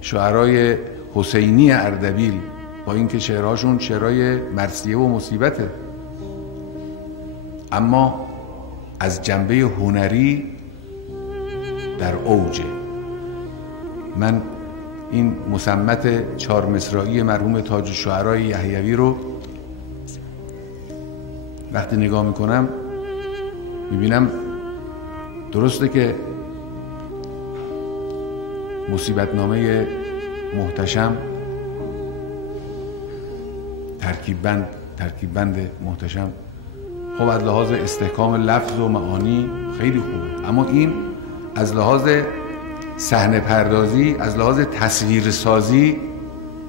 شعرای حسینی اردبیل با اینکه شعرهاشون شعرهای مرثیه و مصیبته، اما از جنبه هنری در اوجه. من این مصمت 4 مصرعی مرحوم تاج الشعرای یحیوی رو وقتی نگاه میکنم میبینم درسته که مصیبتنامه محتشم ترکیب بند محتشم خب از لحاظ استحکام لفظ و معانی خیلی خوبه، اما این از لحاظ صحنه پردازی، از لحاظ تصویر سازی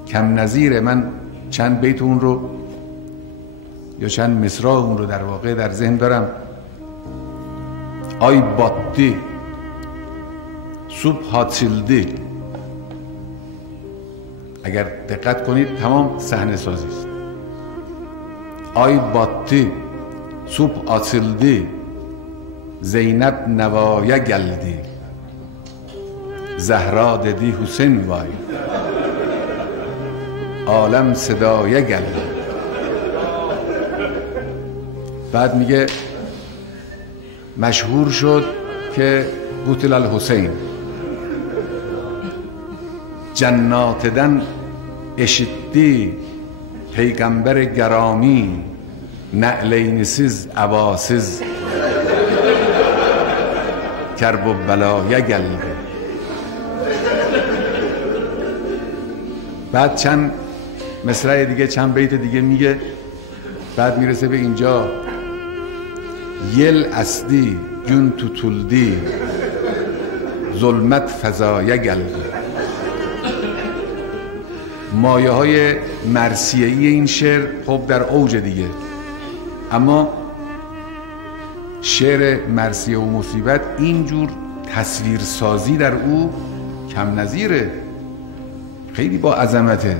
کم نظیره. من چند بیت اون رو یا چند مصرع اون رو در واقع در ذهن دارم. آی باتی صبح açıldı، اگر دقت کنید تمام صحنه سازی است. آی باتی صبح açıldı، زینب نوایه geldi، زهرا دیدی حسین وای، عالم صدایه geldi. بعد میگه مشهور شد که قتل الحسین، جناتدن eşitti peygamber گرامی، نعلینسیز عواسیز کرب و بلایه geldi. بعد چند مصرع دیگه، چند بیت دیگه میگه، بعد میرسه به اینجا یل اسدی gün tutuldu، ظلمت فزایه geldi. مایه های مرثیه‌ای این شعر خب در اوج دیگه، اما شعر مرثیه و مصیبت اینجور تصویرسازی در او کم نظیره، خیلی با عظمته.